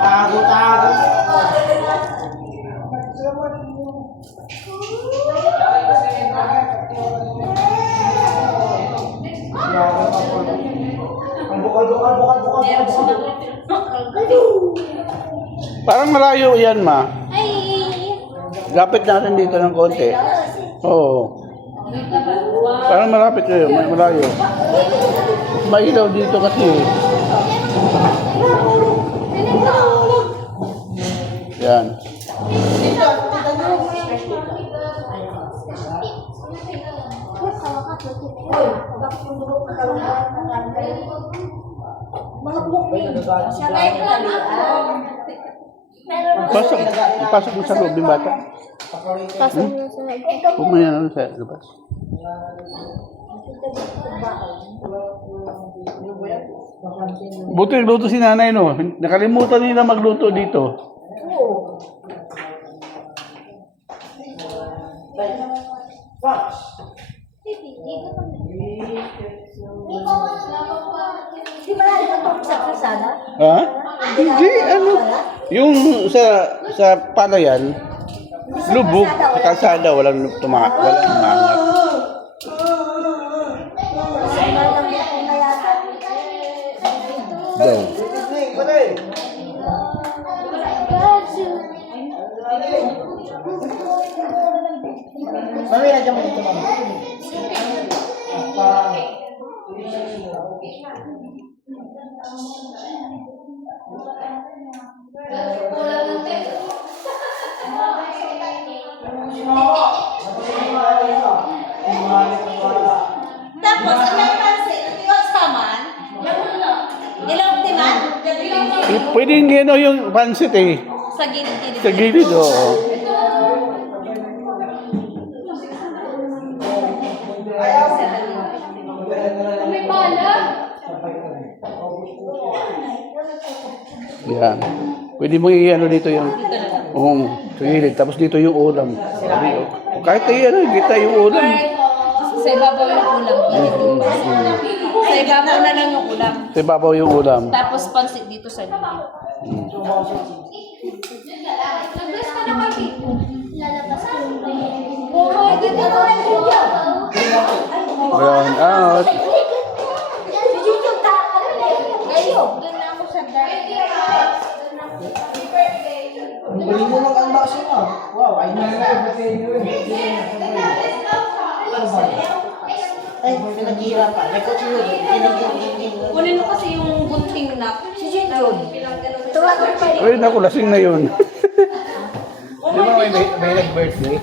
Tago-tago. Ang bukal. Parang malayo yan, ma. Ay! Lapit natin dito ng konti. Oo. Parang malapit kayo, malayo. Mailaw dito kasi. Yan. Pasok mo sa loob yung bata. Pasok mo sa loob. Pumaya na sa labas. Buti nagluto si nanay, no? Nakalimutan nila magluto dito. Di ba natin sa kasada? Ha? Hindi, ano? Yung sa palayan, lubog, sa kalsada, walang umangat. Daw. Mami, nandiyan mo dito, mami. Tapos, ang pansin, ang tiwas saman, ilong timan, Pwede nga yung pansit eh. sa gilid-gilid. Sa gilid, oo. May bala. Yan. Pwede mo i-ano dito yung sa gilid. Tapos dito yung ulam. Kahit i-ano, kita yung ulam. Sa ibabaw yung ulam. Sa ibabaw na lang yung ulam. Sa ibabaw yung ulam. Tapos pansit dito sa loob. Nag-dress ka na kami. Lalabas ko yung bayan. Oo, dito na lang yung Brown out. doon na ako sa dark. Ang galing mo ng unboxing mo. Wow, ay ay, pinaghihirapan. May kotse yun. Kunin mo kasi yung gunting na. Si Jinjun. Tuwagan pa rin. Ay, naku, lasing na yun. Di ba may nag-birthday?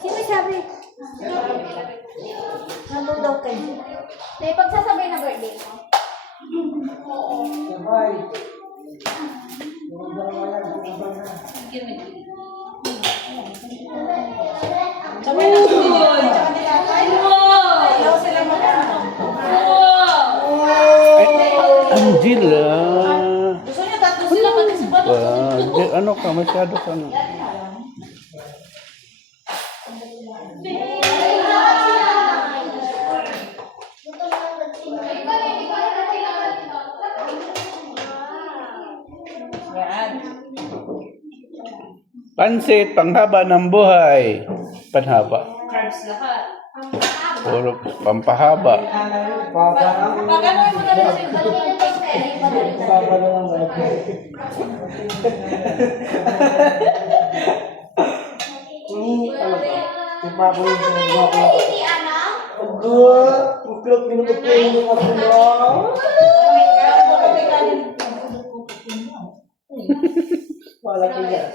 Sino sabi? Nandun daw kayo. May pagsasabay na birthday mo? Sabay na doon. Angela. Gusto niya tatlo sila pati si Bato. Ano ka, masyado ka na. Pansit, panghaba ng buhay. Panhaba. Carbs lahat. Puro pampahaba. Pag ano yung mga nasa yung Wala ko yan.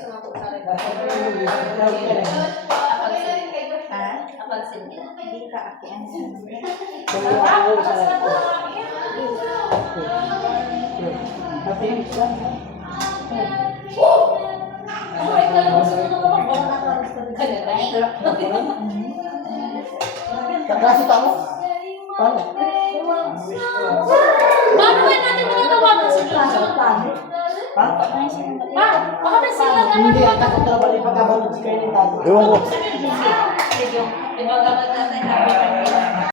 Hindi ka akian. Kaklase pa mo? Paano? Paano ba natin magagawa si Jinjun? Ha? Baka na sila na Hindi, ang takotrabaho yung pagkabalot si Kainin tayo. Ewan ko. Ibagamit natin.